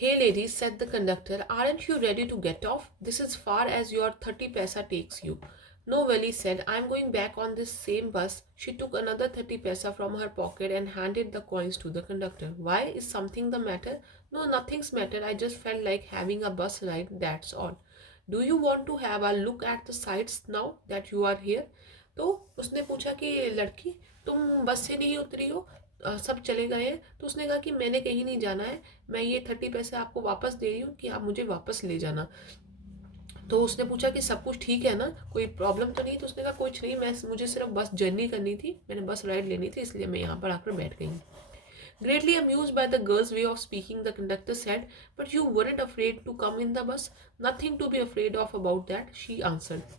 Hey ladies, said the conductor, aren't you ready to get off? This is far as your 30 paisa takes you. No, Welly said, I'm going back on this same bus. She took another 30 paisa from her pocket and handed the coins to the conductor. Why? Is something the matter? No, nothing's matter. I just felt like having a bus ride, that's all. Do you want to have a look at the sights now that you are here? तो उसने पूछा कि लड़की तुम बस से नहीं उतरी हो, सब चले गए हैं। तो उसने कहा कि मैंने कहीं नहीं जाना है, मैं ये 30 पैसे आपको वापस दे रही हूँ कि आप मुझे वापस ले जाना। तो उसने पूछा कि सब कुछ ठीक है ना, कोई प्रॉब्लम तो नहीं? तो उसने कहा कुछ नहीं, मैं मुझे सिर्फ बस जर्नी करनी थी, मैंने बस राइड लेनी थी, इसलिए मैं यहाँ पर आकर बैठ गई। Greatly amused by the girl's way of speaking, the conductor said, but you weren't afraid to come in the bus? Nothing to be afraid of about that, she answered.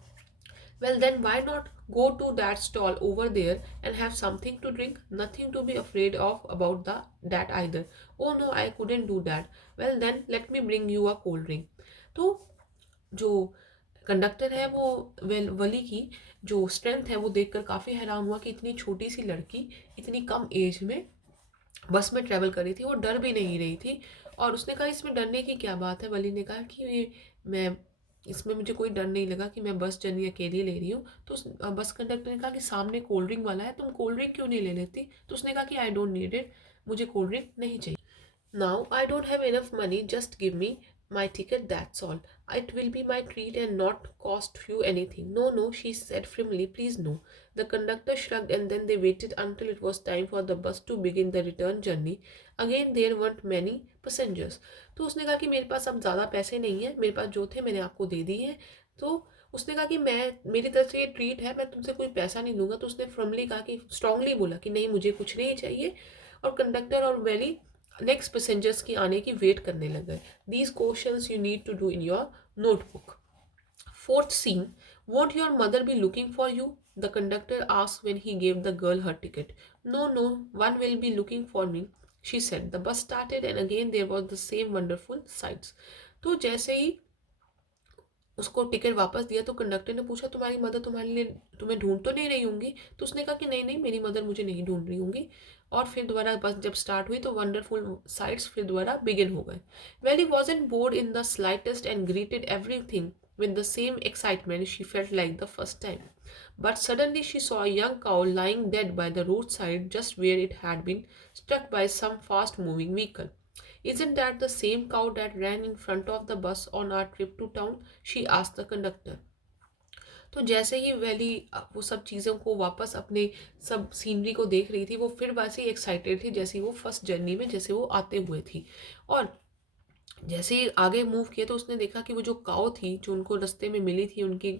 Well, then why not go to that stall over there and have something to drink? Nothing to be afraid of about that either. Oh no, I couldn't do that. Well, then let me bring you a cold drink. तो जो conductor है वो वली की जो strength है वो देखकर काफ़ी हैरान हुआ कि इतनी छोटी सी लड़की इतनी कम एज में बस में ट्रैवल कर रही थी, वो डर भी नहीं रही थी। और उसने कहा इसमें डरने की क्या बात है? वली ने कहा कि मैं इसमें मुझे कोई डर नहीं लगा कि मैं बस जर्नी अकेली ले रही हूँ। तो बस कंडक्टर ने कहा कि सामने कोल्ड ड्रिंक वाला है, तुम कोल्ड ड्रिंक क्यों नहीं ले लेती? तो उसने कहा कि आई डोंट नीड इट, मुझे कोल्ड ड्रिंक नहीं चाहिए। Now I don't have enough money, just give me my ticket, that's all. It will be my treat and not cost you anything. No, no, she said firmly, please no. The conductor shrugged and then they waited until it was time for the bus to begin the return journey. Again there weren't many passengers. तो उसने कहा कि मेरे पास अब ज़्यादा पैसे नहीं है, मेरे पास जो थे मैंने आपको दे दिए हैं। तो उसने कहा कि मैं मेरी तरफ से ये ट्रीट है, मैं तुमसे कोई पैसा नहीं लूँगा। तो उसने फर्मली कहा कि स्ट्रांगली बोला कि नहीं मुझे कुछ नहीं चाहिए। और कंडक्टर और वैली नेक्स्ट पैसेंजर्स की आने की वेट करने लग गए। These questions you need to do in your notebook. Fourth scene, won't your mother be looking for you? The conductor asked when he gave the girl her ticket. No no, one will be looking for me, she said. The bus started and again there was the same wonderful sights. तो जैसे ही उसको ticket वापस दिया तो conductor ने पूछा तुम्हारी mother तुम्हारे लिए तुम्हें ढूंढ तो नहीं रही होंगी? तो उसने कहा कि नहीं नहीं, मेरी मदर मुझे नहीं ढूंढ रही होंगी। और फिर दोबारा बस जब स्टार्ट हुई तो वंडरफुल साइट्स फिर दोबारा बिगिन हो गए। Well he wasn't board in the slightest and greeted everything with the same excitement she felt like the first time. But suddenly she saw a young cow lying dead by the roadside just where it had been struck by some fast moving vehicle. Isn't that the same cow that ran in front of the bus on our trip to town? She asked the conductor. तो जैसे ही valley वो सब चीज़ों को वापस अपने सब scenery को देख रही थी, वो फिर वैसे ही एक्साइटेड थी जैसे वो फर्स्ट जर्नी में जैसे वो आते हुए थी। और जैसे ही आगे मूव किया तो उसने देखा कि वो जो काऊ थी जो उनको रास्ते में मिली थी, उनकी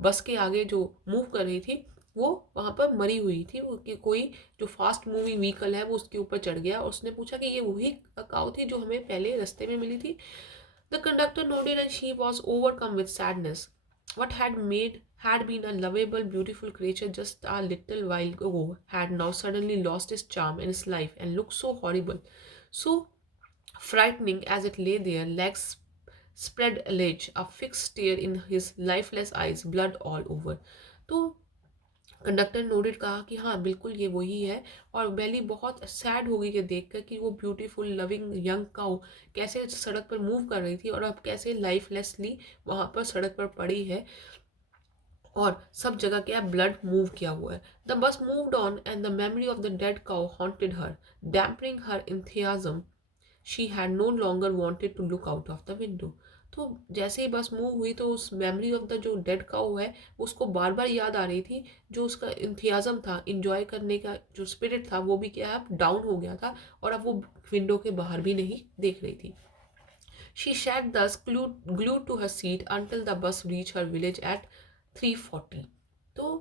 बस के आगे जो मूव कर रही थी, वो वहाँ पर मरी हुई थी। वो कि कोई जो फास्ट मूविंग व्हीकल है वो उसके ऊपर चढ़ गया। और उसने पूछा कि ये वही काऊ थी जो हमें पहले रास्ते में मिली थी? The conductor nodded and she was overcome with sadness. What had been a lovable, beautiful creature just a little while ago had now suddenly lost its charm and its life and looked so horrible, so frightening as it lay there, legs spread alleged, a fixed stare in his lifeless eyes, blood all over. तो conductor noted कहा कि हाँ बिल्कुल ये वही है। और बेली बहुत सैड हो गई कि देखकर कि वो ब्यूटीफुल लविंग यंग काउ कैसे सड़क पर मूव कर रही थी और अब कैसे लाइफलेसली वहाँ पर सड़क पर पड़ी है और सब जगह क्या ब्लड मूव किया हुआ है। The bus moved on and the memory of the dead cow haunted her, dampening her enthusiasm. She had no longer wanted to look out of the window. तो जैसे ही बस मूव हुई तो उस memory of the जो dead cow है उसको बार बार याद आ रही थी। जो उसका इंथियाज़म था, इंजॉय करने का जो स्पिरिट था, वो भी क्या है अब डाउन हो गया था और अब वो विंडो के बाहर भी नहीं देख रही थी। She sat thus glued to her seat until the bus reached her village at 3:40. तो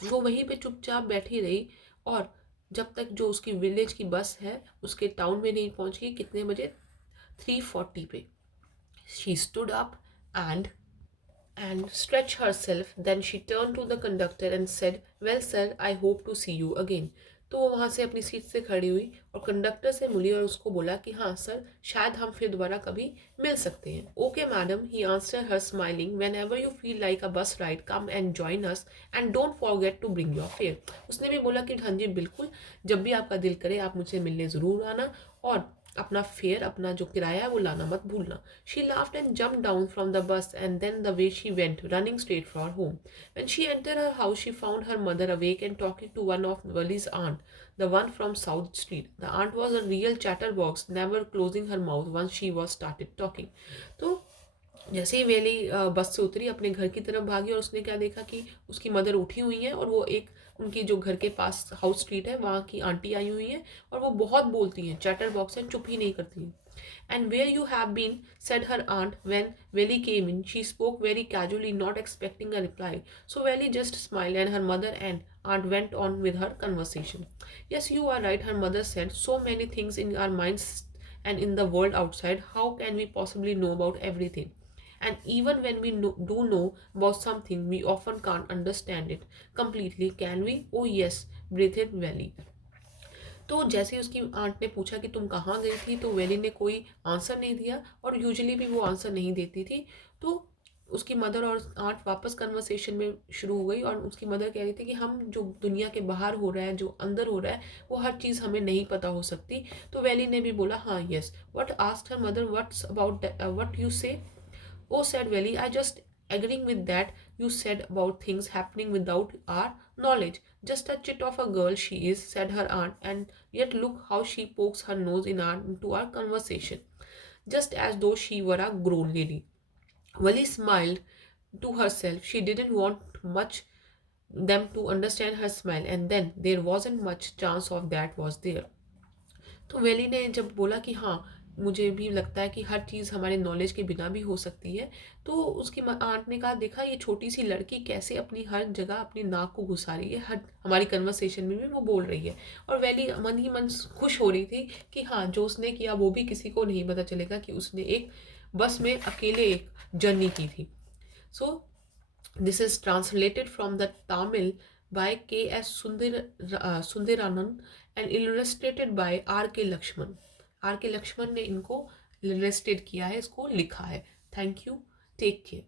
वो वहीं पे चुपचाप बैठी रही और जब तक जो उसकी विलेज की बस है उसके टाउन में नहीं पहुंच गई। कितने बजे? 3:40 पे। She stood up and stretched herself. Then she turned to the conductor and said, well sir, I hope to see you again. तो वो वहाँ से अपनी सीट से खड़ी हुई और कंडक्टर से मिली और उसको बोला कि हाँ सर, शायद हम फिर दोबारा कभी मिल सकते हैं। Okay madam, he answered her smiling, whenever you feel like a bus ride come and join us and don't forget to bring your fare. उसने भी बोला कि हाँ जी बिल्कुल, जब भी आपका दिल करे आप मुझसे मिलने ज़रूर आना और अपना फेयर, अपना जो किराया है वो लाना मत भूलना. She laughed and jumped down from the bus, and then the way she went, running straight for home. When she entered her house, she found her mother awake and talking to one of Wally's aunt, the one from South Street. The aunt was a real chatterbox, never closing her mouth once she was started talking. तो जैसे ही वेली बस से उतरी, अपने घर की तरफ भागी, और उसने क्या देखा कि उसकी मदर उठी हुई है, और वो एक उनकी जो घर के पास हाउस स्ट्रीट है वहाँ की आंटी आई हुई है, और वो बहुत बोलती हैं, चैटर बॉक्स है, चुप ही नहीं करती हैं. And where you have been, said her aunt when Welly came in. She spoke very casually, not expecting a reply. So Welly just smiled, and her mother and aunt went on with her conversation. Yes, you are right, her mother said. So many things in our minds and in the world outside. How can we possibly know about everything? And even when we do know about something, we often can't understand it completely. Can we? Oh, yes, breathed Valley. तो जैसे ही उसकी aunt ने पूछा कि तुम कहाँ गई थी, तो वेली ने कोई आंसर नहीं दिया, और यूजुअली भी वो आंसर नहीं देती थी. तो उसकी मदर और आंट वापस कन्वर्सेशन में शुरू हो गई, और उसकी मदर कह रही थी कि हम जो दुनिया के बाहर हो रहा है, जो अंदर हो रहा है, वो हर चीज़ हमें नहीं पता हो सकती. तो वेली ने भी बोला हाँ, yes. What asked her mother, what's about what you से. Oh, said Valley, I just agreeing with that you said about things happening without our knowledge. Just a chit of a girl she is, said her aunt, and yet look how she pokes her nose into our conversation, just as though she were a grown lady. Valley smiled to herself. She didn't want much them to understand her smile, and then there wasn't much chance of that, was there? तो वेली ने जब बोला कि हाँ, मुझे भी लगता है कि हर चीज़ हमारे नॉलेज के बिना भी हो सकती है, तो उसकी आंट ने कहा, देखा ये छोटी सी लड़की कैसे अपनी हर जगह अपनी नाक को घुसा रही है, हर हमारी कन्वर्सेशन में भी वो बोल रही है. और वेली मन ही मन खुश हो रही थी कि हाँ, जो उसने किया वो भी किसी को नहीं पता चलेगा कि उसने एक बस में अकेले एक जर्नी की थी. सो this is translated from the Tamil by K.S. Sundaranand and illustrated by R.K. Lakshman. R.K. Lakshman ने इनको illustrate किया है, इसको लिखा है. Thank you. Take care.